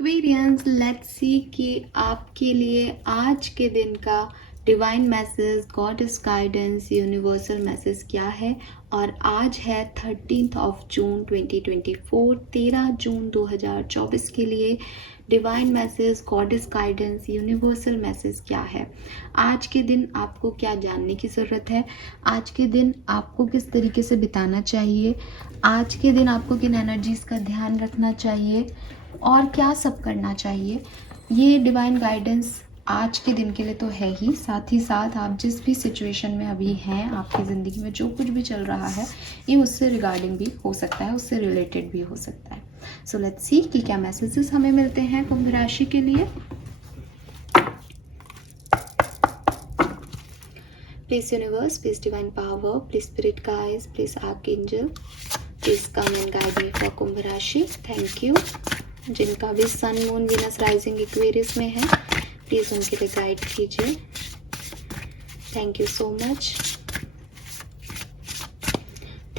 Aquarians, let's see कि आपके लिए आज के दिन का divine message, goddess guidance, universal message क्या है। और आज है 13 जून 2024, 13 जून 2024 के लिए divine message, goddess guidance, universal message क्या है। आज के दिन आपको क्या जानने की ज़रूरत है, आज के दिन आपको किस तरीके से बिताना चाहिए, आज के दिन आपको किन एनर्जीज़ का ध्यान रखना चाहिए और क्या सब करना चाहिए। ये डिवाइन गाइडेंस आज के दिन के लिए तो है ही, साथ ही साथ आप जिस भी सिचुएशन में अभी हैं, आपकी ज़िंदगी में जो कुछ भी चल रहा है, ये उससे रिगार्डिंग भी हो सकता है, उससे रिलेटेड भी हो सकता है। सो लेट्स सी कि क्या मैसेजेस हमें मिलते हैं कुंभ राशि के लिए। Please universe, please divine power, please spirit guides, please archangel, please come and guide me for कुंभ राशि। Thank you. जिनका भी sun, moon, Venus, rising Aquarius में है, प्लीज उनके लिए गाइड कीजिए। Thank you so much.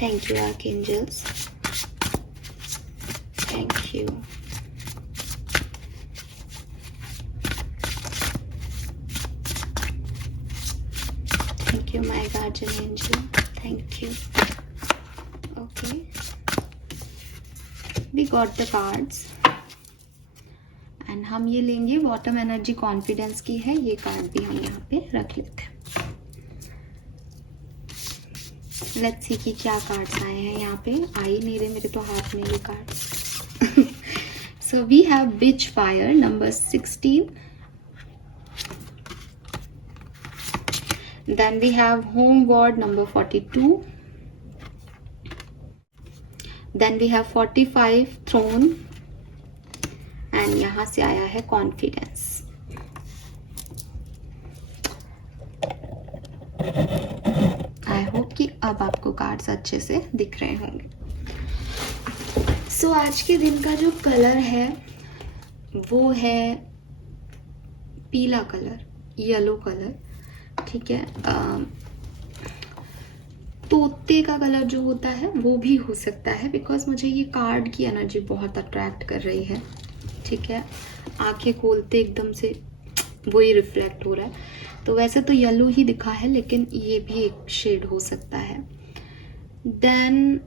Thank you archangels, thank you. Thank you my guardian angel, thank you. Okay, we got the cards and हम ये लेंगे। बॉटम एनर्जी कॉन्फिडेंस की है, ये कार्ड भी हम यहाँ पे रख लेते हैं। लेट्स सी कि क्या कार्ड्स आए हैं यहाँ पे। आ ही नहीं रहे मेरे तो हाथ में ये card. So we have which fire number 16, then we have home ward number 42, then we have 45 thrown and यहां से आया है कॉन्फिडेंस। आई होप कि अब आपको कार्ड्स अच्छे से दिख रहे होंगे। सो आज के दिन का जो कलर है वो है पीला कलर, येलो कलर, ठीक है। तोते का कलर जो होता है वो भी हो सकता है, बिकॉज मुझे ये कार्ड की एनर्जी बहुत अट्रैक्ट कर रही है, ठीक है। आंखें खोलते एकदम से वही रिफ्लेक्ट हो रहा है। तो वैसे तो येलो ही दिखा है, लेकिन ये भी एक शेड हो सकता है। देन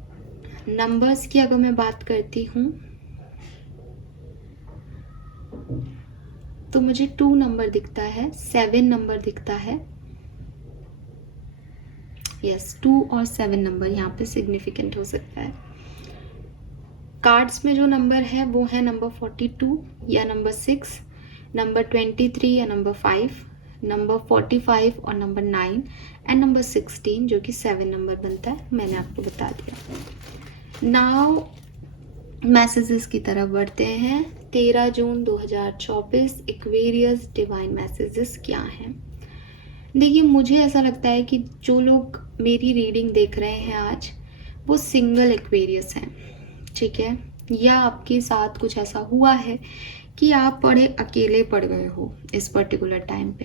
नंबर्स की अगर मैं बात करती हूँ तो मुझे 2 नंबर दिखता है, 7 नंबर दिखता है। यस, 2 और 7 नंबर यहाँ पे सिग्निफिकेंट हो सकता है। कार्ड्स में जो नंबर है वो है नंबर 42 या नंबर 6, नंबर 23 या नंबर 5, नंबर 45 और नंबर 9 एंड नंबर 16 जो कि 7 नंबर बनता है। मैंने आपको बता दिया। नाउ मैसेजेस की तरफ बढ़ते हैं। 13 जून 2024 एक्वेरियस डिवाइन मैसेजेस क्या हैं। देखिए, मुझे ऐसा लगता है कि जो लोग मेरी रीडिंग देख रहे हैं आज, वो सिंगल एक्वेरियस हैं, ठीक है। या आपके साथ कुछ ऐसा हुआ है कि आप बड़े अकेले पड़ गए हो इस पर्टिकुलर टाइम पे।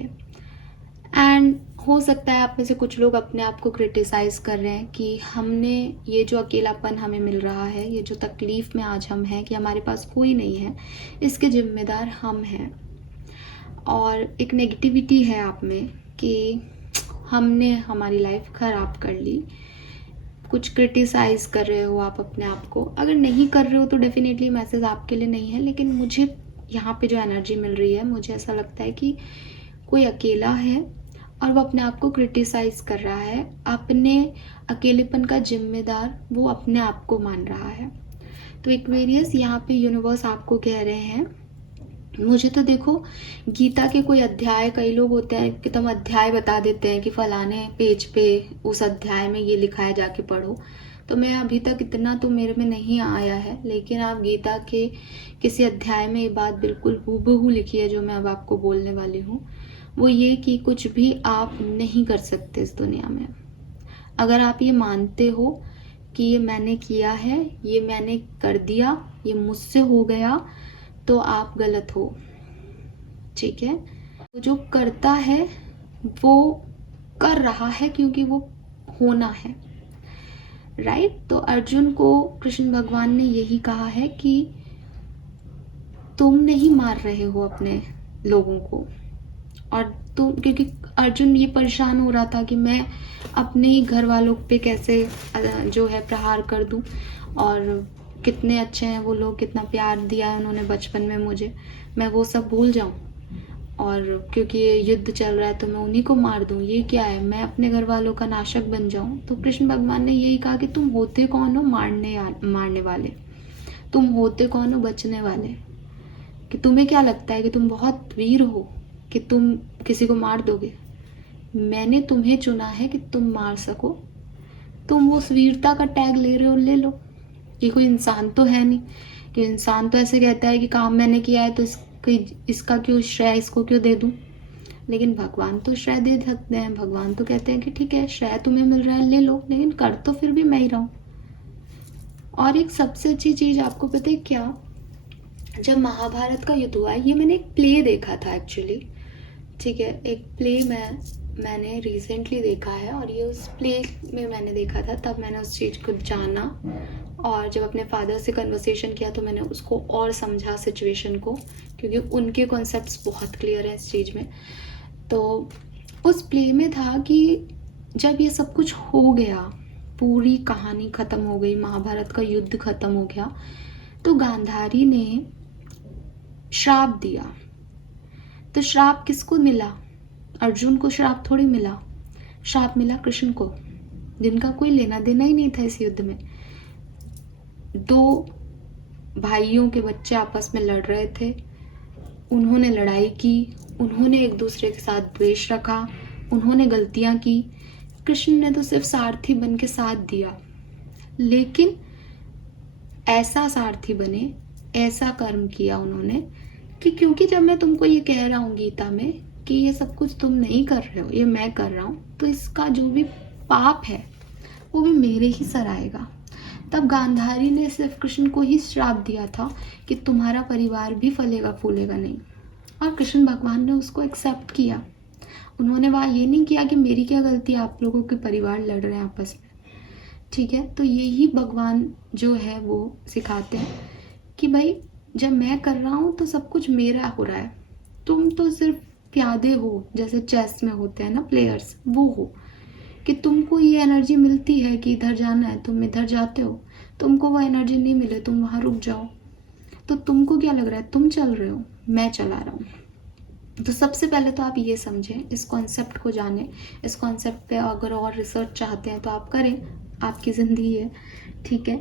एंड हो सकता है आप में से कुछ लोग अपने आप को क्रिटिसाइज कर रहे हैं कि हमने ये जो अकेलापन हमें मिल रहा है, ये जो तकलीफ में आज हम हैं कि हमारे पास कोई नहीं है, इसके जिम्मेदार हम हैं। और एक नेगेटिविटी है आप में कि हमने हमारी लाइफ खराब कर ली। कुछ क्रिटिसाइज कर रहे हो आप अपने आप को। अगर नहीं कर रहे हो तो डेफिनेटली मैसेज आपके लिए नहीं है, लेकिन मुझे यहाँ पे जो एनर्जी मिल रही है, मुझे ऐसा लगता है कि कोई अकेला है और वो अपने आप को क्रिटिसाइज कर रहा है। अपने अकेलेपन का जिम्मेदार वो अपने आप को मान रहा है। तो एक्वेरियस, यहाँ पे यूनिवर्स आपको कह रहे हैं, मुझे तो देखो गीता के कोई अध्याय, कई लोग होते हैं कि तुम अध्याय बता देते हैं कि फलाने पेज पे उस अध्याय में ये लिखा है, जाके पढ़ो। तो मैं अभी तक इतना तो मेरे में नहीं आया है, लेकिन आप गीता के किसी अध्याय में ये बात बिल्कुल हूबहू लिखी है जो मैं अब आपको बोलने वाली हूँ। वो ये कि कुछ भी आप नहीं कर सकते इस दुनिया में। अगर आप ये मानते हो कि ये मैंने किया है, ये मैंने कर दिया, ये मुझसे हो गया, तो आप गलत हो, ठीक है। तो जो करता है वो कर रहा है क्योंकि वो होना है, राइट। तो अर्जुन को कृष्ण भगवान ने यही कहा है कि तुम नहीं मार रहे हो अपने लोगों को। और तो क्योंकि अर्जुन ये परेशान हो रहा था कि मैं अपने ही घर वालों पे कैसे जो है प्रहार कर दूं, और कितने अच्छे हैं वो लोग, कितना प्यार दिया है उन्होंने बचपन में मुझे, मैं वो सब भूल जाऊं, और क्योंकि ये युद्ध चल रहा है तो मैं उन्हीं को मार दूं, ये क्या है, मैं अपने घर वालों का नाशक बन जाऊं। तो कृष्ण भगवान ने यही कहा कि तुम होते कौन हो मारने वाले, तुम होते कौन हो बचने वाले, कि तुम्हें क्या लगता है कि तुम बहुत वीर हो कि तुम किसी को मार दोगे। मैंने तुम्हें चुना है कि तुम मार सको, तुम उस वीरता का टैग ले रहे हो, ले लो। ये कोई इंसान तो है नहीं कि इंसान तो ऐसे कहता है कि काम मैंने किया है तो इसका क्यों श्रेय इसको क्यों दे दूं। लेकिन भगवान तो श्रेय दे सकते हैं, भगवान तो कहते हैं कि ठीक है श्रेय तुम्हें मिल रहा है ले लो, लेकिन कर तो फिर भी मैं ही रहा हूं। और एक सबसे अच्छी चीज आपको पता है क्या, जब महाभारत का युद्ध हुआ, ये मैंने एक प्ले देखा था एक्चुअली, ठीक है, एक प्ले मैंने रिसेंटली देखा है, और ये उस प्ले में मैंने देखा था, तब मैंने उस चीज़ को जाना, और जब अपने फादर से कन्वर्सेशन किया तो मैंने उसको और समझा सिचुएशन को, क्योंकि उनके कॉन्सेप्ट्स बहुत क्लियर हैं इस चीज़ में। तो उस प्ले में था कि जब ये सब कुछ हो गया, पूरी कहानी ख़त्म हो गई, महाभारत का युद्ध ख़त्म हो गया, तो गांधारी ने श्राप दिया। तो श्राप किसको मिला? अर्जुन को श्राप थोड़ी मिला, श्राप मिला कृष्ण को, जिनका कोई लेना देना ही नहीं था इस युद्ध में। दो भाइयों के बच्चे आपस में लड़ रहे थे, उन्होंने लड़ाई की, उन्होंने एक दूसरे के साथ द्वेष रखा, उन्होंने गलतियां की, कृष्ण ने तो सिर्फ सारथी बन के साथ दिया। लेकिन ऐसा सारथी बने, ऐसा कर्म किया उन्होंने कि क्योंकि जब मैं तुमको ये कह रहा हूँ गीता में कि ये सब कुछ तुम नहीं कर रहे हो, ये मैं कर रहा हूँ, तो इसका जो भी पाप है वो भी मेरे ही सर आएगा। तब गांधारी ने सिर्फ कृष्ण को ही श्राप दिया था कि तुम्हारा परिवार भी फलेगा फूलेगा नहीं, और कृष्ण भगवान ने उसको एक्सेप्ट किया। उन्होंने वहाँ ये नहीं किया कि मेरी क्या गलती, आप लोगों के परिवार लड़ रहे हैं आपस में, ठीक है। तो यही भगवान जो है वो सिखाते हैं कि भाई जब मैं कर रहा हूँ तो सब कुछ मेरा हो रहा है, तुम तो सिर्फ प्यादे हो, जैसे चेस में होते हैं ना प्लेयर्स, वो हो कि तुमको ये एनर्जी मिलती है कि इधर जाना है, तुम इधर जाते हो, तुमको वो एनर्जी नहीं मिले, तुम वहाँ रुक जाओ, तो तुमको क्या लग रहा है तुम चल रहे हो, मैं चला रहा हूँ। तो सबसे पहले तो आप ये समझें, इस कॉन्सेप्ट को जानें, इस कॉन्सेप्ट पे अगर और रिसर्च चाहते हैं तो आप करें, आपकी ज़िंदगी है, ठीक है।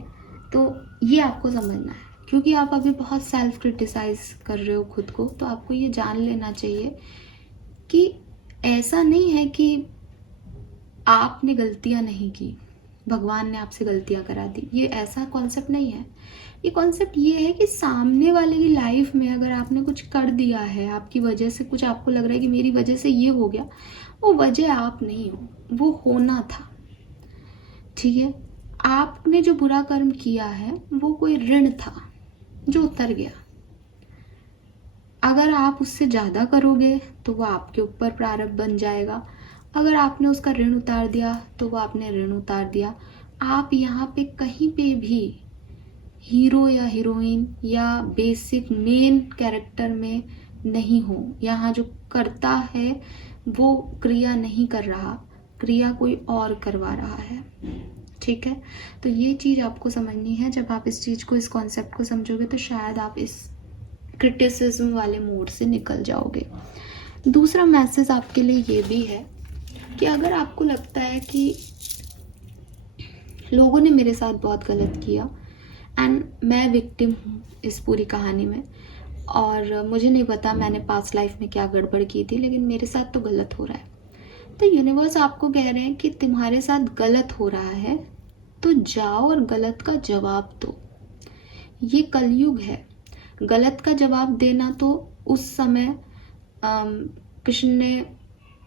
तो ये आपको समझना है, क्योंकि आप अभी बहुत सेल्फ क्रिटिसाइज कर रहे हो खुद को, तो आपको ये जान लेना चाहिए कि ऐसा नहीं है कि आपने गलतियां नहीं की, भगवान ने आपसे गलतियां करा दी, ये ऐसा कॉन्सेप्ट नहीं है। ये कॉन्सेप्ट ये है कि सामने वाले की लाइफ में अगर आपने कुछ कर दिया है, आपकी वजह से कुछ आपको लग रहा है कि मेरी वजह से ये हो गया, वो वजह आप नहीं हो, वो होना था, ठीक है। आपने जो बुरा कर्म किया है वो कोई ऋण था जो उतर गया, अगर आप उससे ज़्यादा करोगे तो वो आपके ऊपर प्रारब्ध बन जाएगा, अगर आपने उसका ऋण उतार दिया तो वो आपने ऋण उतार दिया। आप यहाँ पे कहीं पे भी हीरो या हीरोइन या बेसिक मेन कैरेक्टर में नहीं हो, यहाँ जो करता है वो क्रिया नहीं कर रहा, क्रिया कोई और करवा रहा है, ठीक है। तो ये चीज़ आपको समझनी है, जब आप इस चीज़ को, इस कॉन्सेप्ट को समझोगे तो शायद आप इस क्रिटिसिज्म वाले मोड से निकल जाओगे। दूसरा मैसेज आपके लिए ये भी है कि अगर आपको लगता है कि लोगों ने मेरे साथ बहुत गलत किया एंड मैं विक्टिम हूँ इस पूरी कहानी में, और मुझे नहीं पता मैंने पास्ट लाइफ में क्या गड़बड़ की थी, लेकिन मेरे साथ तो गलत हो रहा है, तो यूनिवर्स आपको कह रहे हैं कि तुम्हारे साथ गलत हो रहा है तो जाओ और गलत का जवाब दो। ये कलयुग है, गलत का जवाब देना तो उस समय कृष्ण ने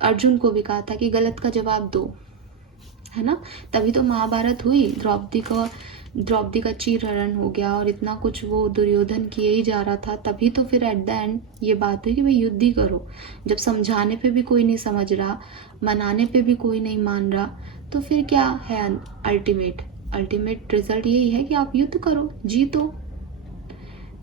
अर्जुन को भी कहा था कि गलत का जवाब दो, है ना, तभी तो महाभारत हुई, द्रौपदी का चीरहरण हो गया और इतना कुछ वो दुर्योधन किए ही जा रहा था, तभी तो फिर एट द एंड ये बात हुई कि भाई युद्ध ही करो। जब समझाने पे भी कोई नहीं समझ रहा, मनाने पे भी कोई नहीं मान रहा, तो फिर क्या है अल्टीमेट रिजल्ट यही है कि आप युद्ध करो, जीतो।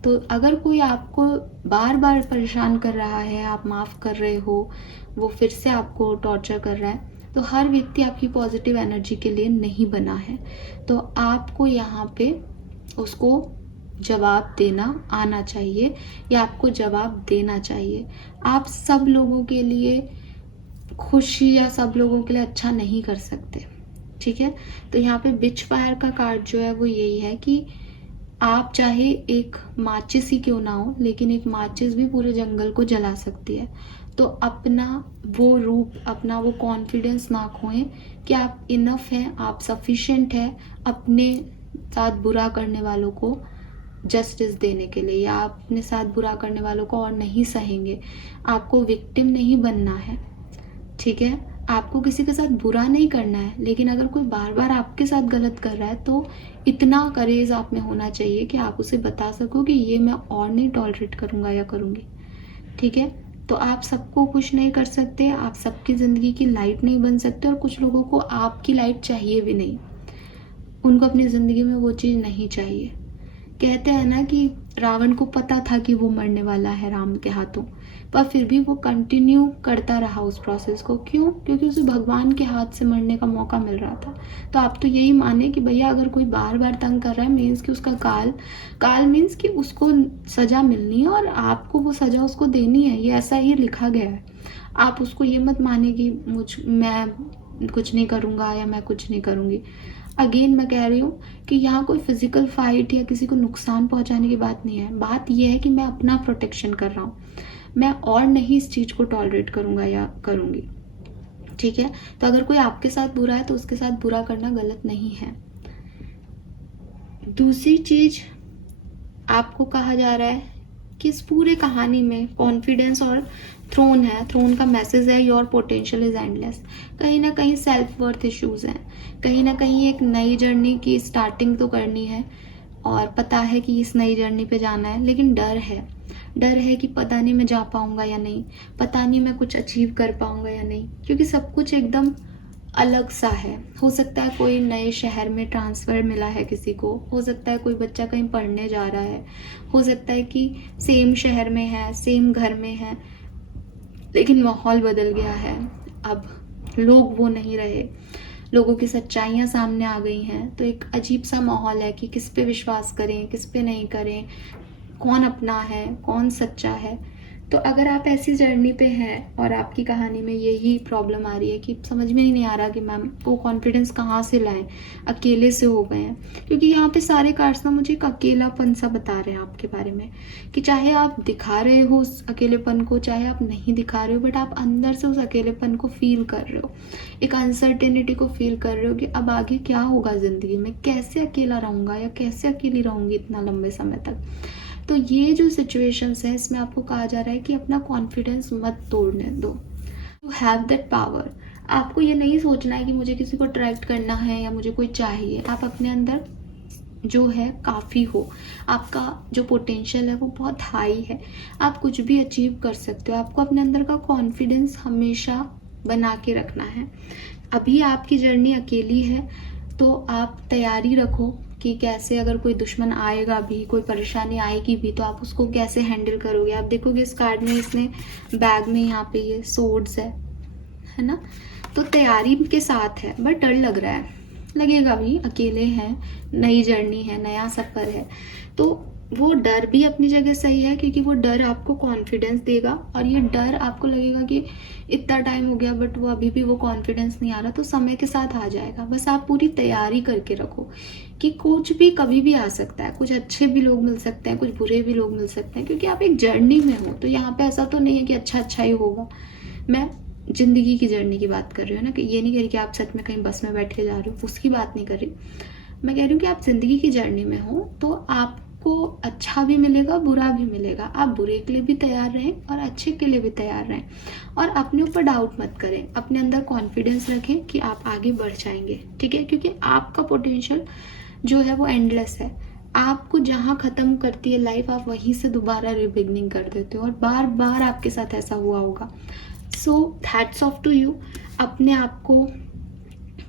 तो अगर कोई आपको बार बार परेशान कर रहा है, आप माफ़ कर रहे हो, वो फिर से आपको टॉर्चर कर रहा है, तो हर व्यक्ति आपकी पॉजिटिव एनर्जी के लिए नहीं बना है। तो आपको यहाँ पे उसको जवाब देना आना चाहिए या आपको जवाब देना चाहिए। आप सब लोगों के लिए खुशी या सब लोगों के लिए अच्छा नहीं कर सकते, ठीक है। तो यहाँ पे बिच फायर का कार्ड जो है वो यही है कि आप चाहे एक माचिस ही क्यों ना हो, लेकिन एक माचिस भी पूरे जंगल को जला सकती है। तो अपना वो रूप, अपना वो कॉन्फिडेंस ना खोएं कि आप इनफ हैं, आप सफिशिएंट हैं अपने साथ बुरा करने वालों को जस्टिस देने के लिए, या आप अपने साथ बुरा करने वालों को और नहीं सहेंगे। आपको विक्टिम नहीं बनना है, ठीक है। आपको किसी के साथ बुरा नहीं करना है, लेकिन अगर कोई बार बार आपके साथ गलत कर रहा है तो इतना करेज आप में होना चाहिए कि आप उसे बता सको कि ये मैं और नहीं टॉलरेट करूँगा या करूँगी, ठीक है। तो आप सबको खुश नहीं कर सकते, आप सबकी ज़िंदगी की लाइट नहीं बन सकते, और कुछ लोगों को आपकी लाइट चाहिए भी नहीं, उनको अपनी ज़िंदगी में वो चीज़ नहीं चाहिए। कहते हैं ना कि रावण को पता था कि वो मरने वाला है राम के हाथों, पर फिर भी वो कंटिन्यू करता रहा उस प्रोसेस को। क्यों? क्योंकि उसे भगवान के हाथ से मरने का मौका मिल रहा था। तो आप तो यही माने कि भैया अगर कोई बार बार तंग कर रहा है, मीन्स कि उसका काल मीन्स कि उसको सज़ा मिलनी है और आपको वो सज़ा उसको देनी है, ये ऐसा ही लिखा गया है। आप उसको ये मत माने कि मैं कुछ नहीं करूँगा या मैं कुछ नहीं करूँगी। अगेन मैं कह रही हूँ कि यहाँ कोई फिजिकल फाइट या किसी को नुकसान पहुँचाने की बात नहीं है। बात यह है कि मैं अपना प्रोटेक्शन कर रहा हूँ, मैं और नहीं इस चीज़ को टॉलरेट करूँगा या करूँगी, ठीक है। तो अगर कोई आपके साथ बुरा है तो उसके साथ बुरा करना गलत नहीं है। दूसरी चीज़ आपको कहा जा रहा है कि इस पूरे कहानी में कॉन्फिडेंस और थ्रोन है। थ्रोन का मैसेज है योर पोटेंशियल इज एंडलेस। कहीं ना कहीं सेल्फ वर्थ इश्यूज हैं, कहीं ना कहीं एक नई जर्नी की स्टार्टिंग तो करनी है और पता है कि इस नई जर्नी पे जाना है, लेकिन डर है कि पता नहीं मैं जा पाऊंगा या नहीं, पता नहीं मैं कुछ अचीव कर पाऊंगा या नहीं, क्योंकि सब कुछ एकदम अलग सा है। हो सकता है कोई नए शहर में ट्रांसफ़र मिला है किसी को, हो सकता है कोई बच्चा कहीं पढ़ने जा रहा है, हो सकता है कि सेम शहर में है, सेम घर में है, लेकिन माहौल बदल गया है। अब लोग वो नहीं रहे, लोगों की सच्चाइयाँ सामने आ गई हैं, तो एक अजीब सा माहौल है कि किस पे विश्वास करें, किस पे नहीं करें, कौन अपना है, कौन सच्चा है। तो अगर आप ऐसी जर्नी पे हैं और आपकी कहानी में यही प्रॉब्लम आ रही है कि समझ में ही नहीं आ रहा कि मैम वो कॉन्फिडेंस कहाँ से लाएं, अकेले से हो गए हैं, क्योंकि यहाँ पे सारे कार्ड्स ना मुझे एक अकेलापन सा बता रहे हैं आपके बारे में, कि चाहे आप दिखा रहे हो उस अकेलेपन को, चाहे आप नहीं दिखा रहे हो, बट आप अंदर से उस अकेलेपन को फील कर रहे हो, एक अनसर्टेनिटी को फील कर रहे हो कि अब आगे क्या होगा ज़िंदगी में, कैसे अकेला रहूँगा या कैसे अकेली रहूँगी इतना लंबे समय तक। तो ये जो सिचुएशंस हैं, इसमें आपको कहा जा रहा है कि अपना कॉन्फिडेंस मत तोड़ने दो। You have that power. आपको ये नहीं सोचना है कि मुझे किसी को अट्रैक्ट करना है या मुझे कोई चाहिए। आप अपने अंदर जो है काफ़ी हो, आपका जो पोटेंशियल है वो बहुत हाई है, आप कुछ भी अचीव कर सकते हो। आपको अपने अंदर का कॉन्फिडेंस हमेशा बना के रखना है। अभी आपकी जर्नी अकेली है, तो आप तैयारी रखो कि कैसे अगर कोई दुश्मन आएगा भी, कोई परेशानी आएगी भी, तो आप उसको कैसे हैंडल करोगे। आप देखोगे इस कार्ड में, इसने बैग में यहाँ पे ये सोर्ड्स है ना, तो तैयारी के साथ है, बट डर लग रहा है, लगेगा भी, अकेले हैं, नई जर्नी है, नया सफ़र है। तो वो डर भी अपनी जगह सही है, क्योंकि वो डर आपको कॉन्फिडेंस देगा, और ये डर आपको लगेगा कि इतना टाइम हो गया बट वो अभी भी वो कॉन्फिडेंस नहीं आ रहा, तो समय के साथ आ जाएगा। बस आप पूरी तैयारी करके रखो कि कुछ भी कभी भी आ सकता है, कुछ अच्छे भी लोग मिल सकते हैं, कुछ बुरे भी लोग मिल सकते हैं, क्योंकि आप एक जर्नी में हो। तो यहाँ पे ऐसा तो नहीं है कि अच्छा ही होगा। मैं ज़िंदगी की जर्नी की बात कर रही हूँ ना, कि ये नहीं कह रही कि आप सच में कहीं बस में बैठ के जा रहे हो, उसकी बात नहीं कर रही। मैं कह रही हूँ कि आप ज़िंदगी की जर्नी में हो, तो आपको अच्छा भी मिलेगा, बुरा भी मिलेगा। आप बुरे के लिए भी तैयार रहें और अच्छे के लिए भी तैयार रहें, और अपने ऊपर डाउट मत करें, अपने अंदर कॉन्फिडेंस रखें कि आप आगे बढ़ जाएंगे, ठीक है। क्योंकि आपका पोटेंशियल जो है वो एंडलेस है। आपको जहाँ ख़त्म करती है लाइफ, आप वहीं से दोबारा रिबिगनिंग कर देते हो, और बार बार आपके साथ ऐसा हुआ होगा। So hats off to you. अपने आप को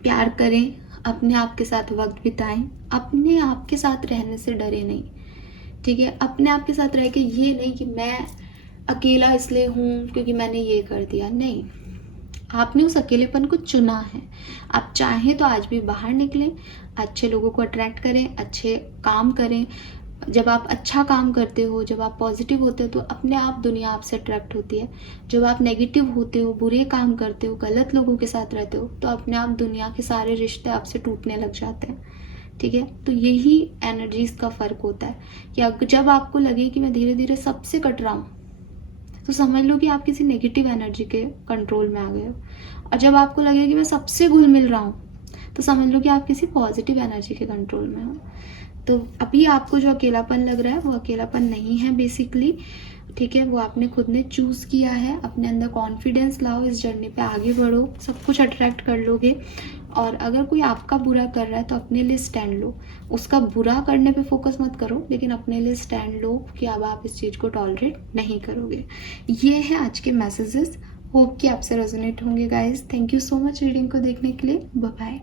प्यार करें, अपने आप के साथ वक्त बिताएं, अपने आप के साथ रहने से डरे नहीं, ठीक है, अपने आप के साथ रह के ये नहीं कि मैं अकेला इसलिए हूँ क्योंकि मैंने ये कर दिया, नहीं, आपने उस अकेलेपन को चुना है। आप चाहें तो आज भी बाहर निकलें, अच्छे लोगों को अट्रैक्ट करें, अच्छे काम करें। जब आप अच्छा काम करते हो, जब आप पॉजिटिव होते हो तो अपने आप दुनिया आपसे अट्रैक्ट होती है। जब आप नेगेटिव होते हो, बुरे काम करते हो, गलत लोगों के साथ रहते हो तो अपने आप दुनिया के सारे रिश्ते आपसे टूटने लग जाते हैं। ठीक है, तो यही एनर्जीज का फ़र्क होता है कि जब आपको लगे कि मैं धीरे धीरे सबसे कट रहा हूँ तो समझ लो कि आप किसी नेगेटिव एनर्जी के कंट्रोल में आ गए हो। और जब आपको लगे कि मैं सबसे घुल मिल रहा हूँ तो समझ लो कि आप किसी पॉजिटिव एनर्जी के कंट्रोल में हो। तो अभी आपको जो अकेलापन लग रहा है वो अकेलापन नहीं है बेसिकली, ठीक है, वो आपने खुद ने चूज़ किया है। अपने अंदर कॉन्फिडेंस लाओ, इस जर्नी पे आगे बढ़ो, सब कुछ अट्रैक्ट कर लोगे। और अगर कोई आपका बुरा कर रहा है तो अपने लिए स्टैंड लो, उसका बुरा करने पे फोकस मत करो, लेकिन अपने लिए स्टैंड लो कि अब आप इस चीज़ को टॉलरेट नहीं करोगे। ये है आज के मैसेजेस, होप कि आपसे रेजोनेट होंगे guys. Thank you so much reading को देखने के लिए, बाय बाय।